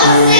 아,